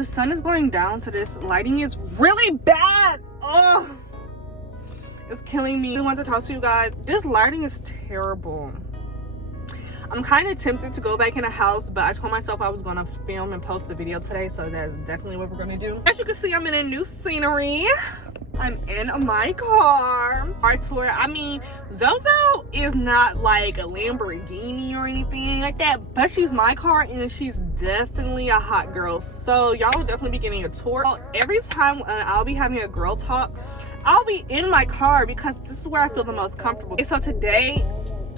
The sun is going down, so this lighting is really bad. Oh, it's killing me. I want to talk to you guys. This lighting is terrible. I'm kind of tempted to go back in the house, but I told myself I was going to film and post a video today, so that's definitely what we're going to do. As you can see, I'm in a new scenery. I'm in my car. Our tour, I mean, Zozo is not like a Lamborghini or anything like that, but she's my car and she's definitely a hot girl. So y'all will definitely be getting a tour. Every time I'll be having a girl talk, I'll be in my car because this is where I feel the most comfortable. So today,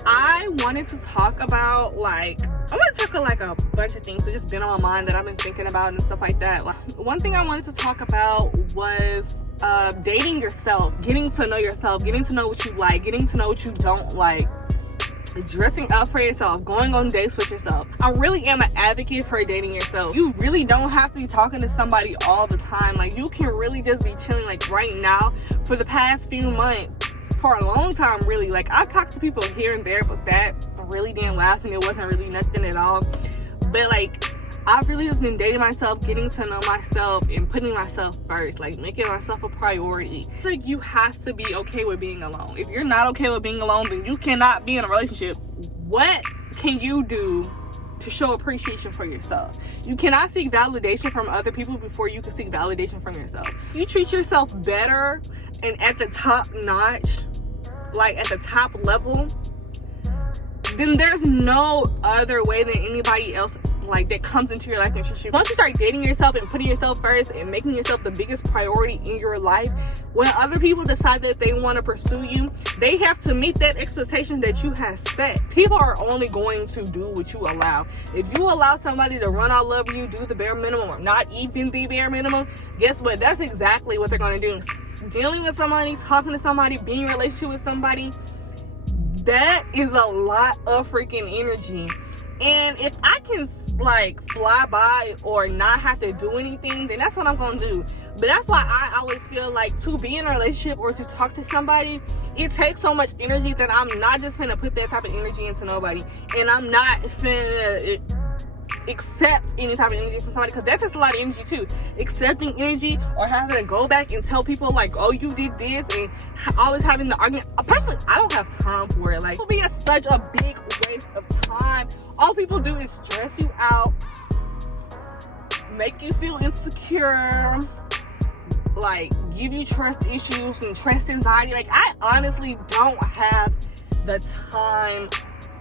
I wanted to talk about I want to talk like a bunch of things that just been on my mind that I've been thinking about and stuff like that. One thing I wanted to talk about was dating yourself, getting to know yourself, getting to know what you like, getting to know what you don't like, dressing up for yourself, going on dates with yourself. I really am an advocate for dating yourself. You really don't have to be talking to somebody all the time. Like, you can really just be chilling. Like right now, for the past few months, for a long time, really, like I talked to people here and there, but that really didn't last and it wasn't really nothing at all. But like, I've really just been dating myself, getting to know myself and putting myself first, like making myself a priority. Like, you have to be okay with being alone. If you're not okay with being alone, then you cannot be in a relationship. What can you do to show appreciation for yourself? You cannot seek validation from other people before you can seek validation from yourself. You treat yourself better and at the top notch, like at the top level, then there's no other way than anybody else like that comes into your life and treats you. Once you start dating yourself and putting yourself first and making yourself the biggest priority in your life, when other people decide that they want to pursue you, they have to meet that expectation that you have set. People are only going to do what you allow. If you allow somebody to run all over you, do the bare minimum or not even the bare minimum, guess what? That's exactly what they're going to do. Dealing with somebody, talking to somebody, being in a relationship with somebody, that is a lot of freaking energy. And if I can like fly by or not have to do anything, then that's what I'm gonna do. But that's why I always feel like to be in a relationship or to talk to somebody, it takes so much energy that I'm not just finna put that type of energy into nobody, and I'm not finna accept any type of energy from somebody, because that takes a lot of energy too. Accepting energy or having to go back and tell people like, oh, you did this, and always having the argument. Personally, I don't have time for it. Like, it will be such a big waste of time. All people do is stress you out, make you feel insecure, like give you trust issues and trust anxiety. Like, I honestly don't have the time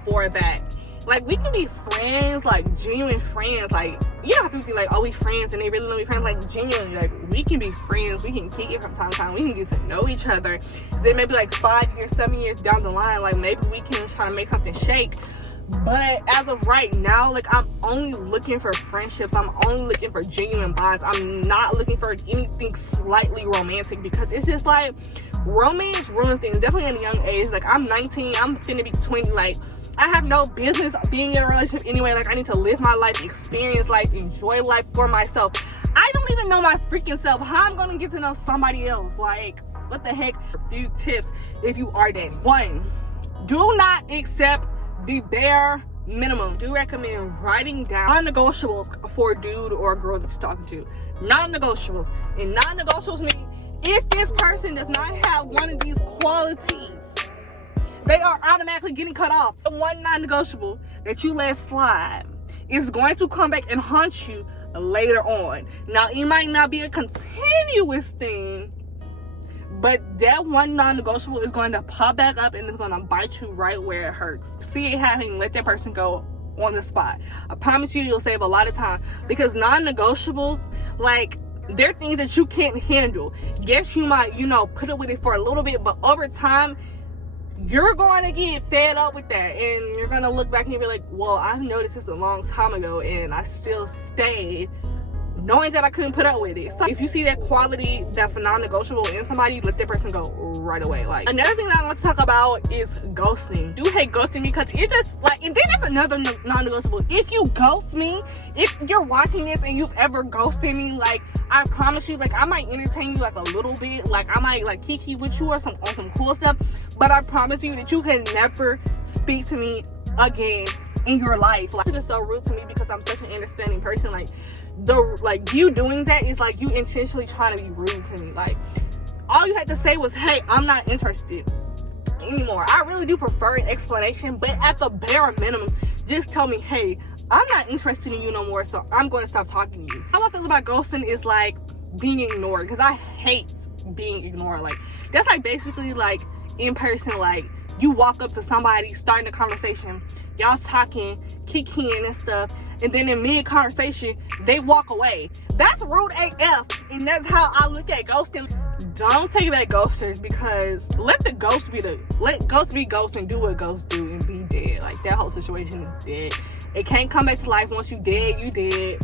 for that. Like, we can be friends, like genuine friends. Like, you know how people be like, oh, we friends, and they really want to be friends. Like, genuinely, like, we can be friends. We can kick it from time to time. We can get to know each other. Then maybe like 5 years, 7 years down the line, like maybe we can try to make something shake. But as of right now, like, I'm only looking for friendships. I'm only looking for genuine bonds. I'm not looking for anything slightly romantic, because it's just like, romance ruins things, definitely at a young age. Like, I'm 19, I'm finna be 20. Like, I have no business being in a relationship anyway. Like, I need to live my life, experience life, enjoy life for myself. I don't even know my freaking self. How I'm gonna get to know somebody else? Like, what the heck? A few tips if you are dating. 1, do not accept the bare minimum. Do recommend writing down non-negotiables for a dude or a girl that you're talking to. Non-negotiables. And non-negotiables mean if this person does not have one of these qualities, they are automatically getting cut off. The one non-negotiable that you let slide is going to come back and haunt you later on. Now, it might not be a continuous thing, but that one non-negotiable is going to pop back up and it's going to bite you right where it hurts. See it happening, let that person go on the spot. I promise you, you'll save a lot of time, because non-negotiables, like, they're things that you can't handle. Yes, you might, put up with it for a little bit, but over time, you're going to get fed up with that, and you're going to look back and be like, well, I've noticed this a long time ago and I still stayed knowing that I couldn't put up with it. So if you see that quality that's a non-negotiable in somebody, let that person go right away. Like, another thing that I want to talk about is ghosting. I do hate ghosting because it just like, and then that's another non-negotiable. If you ghost me, if you're watching this and you've ever ghosted me, like, I promise you, like, I might entertain you like a little bit, like I might like kiki with you or on some cool stuff, but I promise you that you can never speak to me again in your life. Like, it's so rude to me because I'm such an understanding person. Like, you doing that is like you intentionally trying to be rude to me. Like, all you had to say was, hey, I'm not interested anymore. I really do prefer an explanation, but at the bare minimum, just tell me, hey, I'm not interested in you no more, so I'm going to stop talking to you. How I feel about ghosting is like being ignored, because I hate being ignored. Like, that's like basically like in person, like you walk up to somebody, starting a conversation, y'all talking, kicking and stuff, and then in mid conversation they walk away. That's rude AF, and that's how I look at ghosting. Don't take it back, ghosters, because let ghosts be ghosts and do what ghosts do and be dead. Like, that whole situation is dead. It can't come back to life. Once you dead, you dead,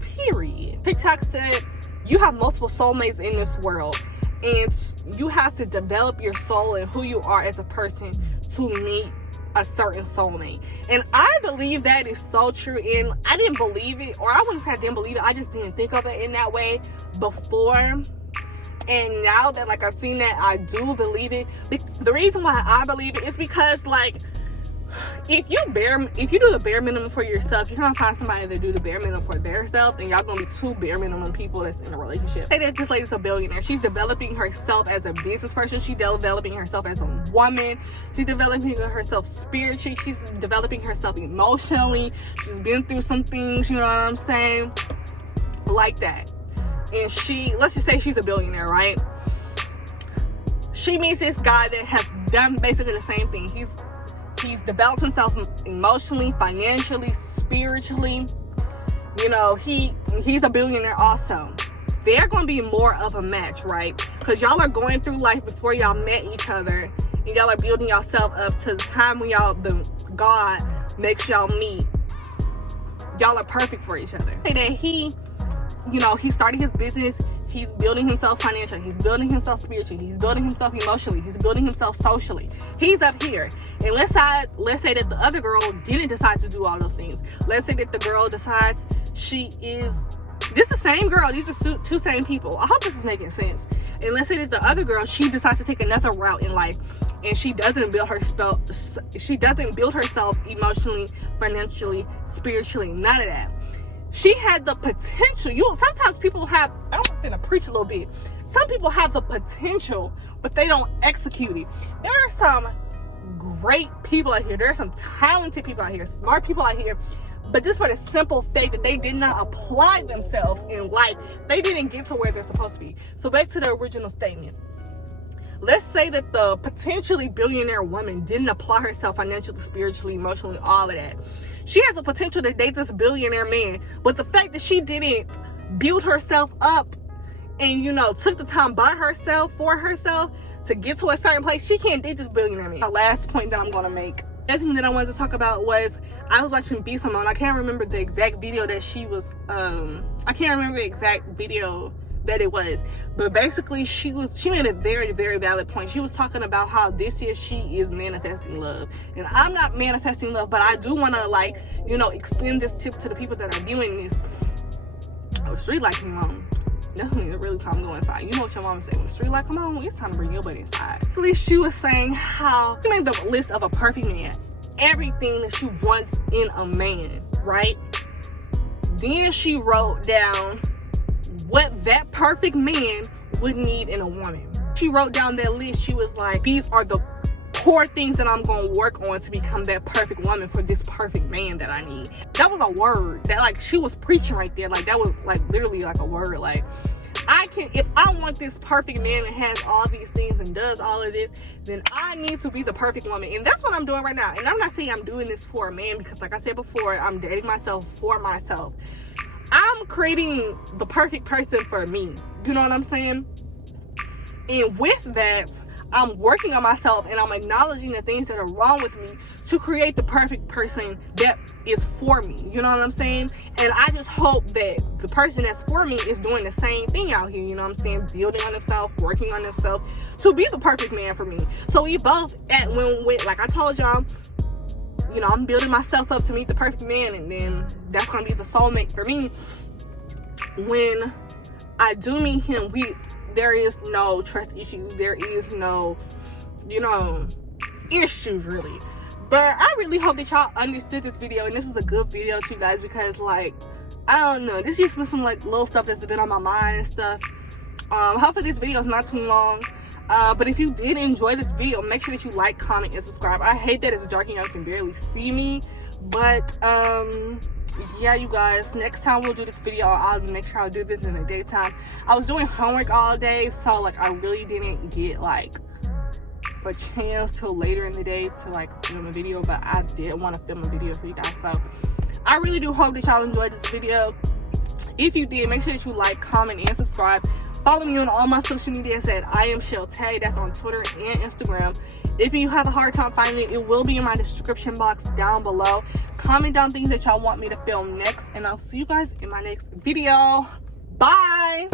period. TikTok said you have multiple soulmates in this world, and you have to develop your soul and who you are as a person to meet a certain soulmate. And I believe that is so true, and I didn't believe it, or I wouldn't say I didn't believe it, I just didn't think of it in that way before. And now that like I've seen that, I do believe it. The reason why I believe it is because, like, if you do the bare minimum for yourself, you're gonna find somebody that do the bare minimum for themselves, and y'all gonna be two bare minimum people that's in a relationship. Say that this lady's a billionaire. She's developing herself as a business person. She's developing herself as a woman. She's developing herself spiritually. She's developing herself emotionally. She's been through some things, you know what I'm saying? Like that. And let's just say she's a billionaire, right? She meets this guy that has done basically the same thing. He's developed himself emotionally, financially, spiritually. You know, he's a billionaire also. They're going to be more of a match, right? Because y'all are going through life before y'all met each other, and y'all are building yourself up to the time when God makes y'all meet. Y'all are perfect for each other. And then he started his business. He's building himself financially. He's building himself spiritually. He's building himself emotionally. He's building himself socially. He's up here. And let's say that the other girl didn't decide to do all those things. Let's say that the girl decides this the same girl. These are two same people. I hope this is making sense. And let's say that the other girl, she decides to take another route in life, and she doesn't build herself emotionally, financially, spiritually, none of that. She had the potential. Sometimes people have, I'm going to preach a little bit. Some people have the potential, but they don't execute it. There are some great people out here. There are some talented people out here, smart people out here, but just for the simple fact that they did not apply themselves in life, they didn't get to where they're supposed to be. So back to the original statement. Let's say that the potentially billionaire woman didn't apply herself financially, spiritually, emotionally, all of that. She has the potential to date this billionaire man, but the fact that she didn't build herself up and, took the time by herself, for herself, to get to a certain place, she can't date this billionaire man. The last point that I'm going to make. The other thing that I wanted to talk about was, I was watching B Simone. I can't remember the exact video that she was, I can't remember the exact video that it was, but basically she made a very, very valid point. She was talking about how this year she is manifesting love, and I'm not manifesting love, but I do want to extend this tip to the people that are viewing this. Oh, street light came on. That's when it's really time to go inside. You know what your mama say, when the street light come on, it's time to bring your butt inside. Basically, she was saying how she made the list of a perfect man, everything that she wants in a man, right? Then she wrote down what that perfect man would need in a woman. She wrote down that list. She was like, these are the core things that I'm going to work on to become that perfect woman for this perfect man that I need. That was a word that she was preaching right there. That was literally a word. If I want this perfect man that has all these things and does all of this, then I need to be the perfect woman. And that's what I'm doing right now. And I'm not saying I'm doing this for a man, because like I said before, I'm dating myself for myself. I'm creating the perfect person for me. You know what I'm saying? And with that, I'm working on myself, and I'm acknowledging the things that are wrong with me to create the perfect person that is for me. You know what I'm saying? And I just hope that the person that's for me is doing the same thing out here. You know what I'm saying? Building on themselves, working on themselves to be the perfect man for me. So we both like I told y'all, I'm building myself up to meet the perfect man, and then that's going to be the soulmate for me. When I do meet him, there is no trust issues. There is no, issues really. But I really hope that y'all understood this video and this was a good video to you guys, because like, I don't know, this just been some like little stuff that's been on my mind and stuff. Hopefully this video is not too long. But if you did enjoy this video, make sure that you like, comment, and subscribe. I hate that it's dark and y'all can barely see me, but yeah, you guys, next time we'll do this video, I'll make sure I'll do this in the daytime. I was doing homework all day, so like I really didn't get like a chance till later in the day to like film a video, but I did want to film a video for you guys. So I really do hope that y'all enjoyed this video. If you did, make sure that you like, comment, and subscribe. Follow me on all my social medias at I am Sheltay. That's on Twitter and Instagram. If you have a hard time finding it, it will be in my description box down below. Comment down things that y'all want me to film next, and I'll see you guys in my next video. Bye.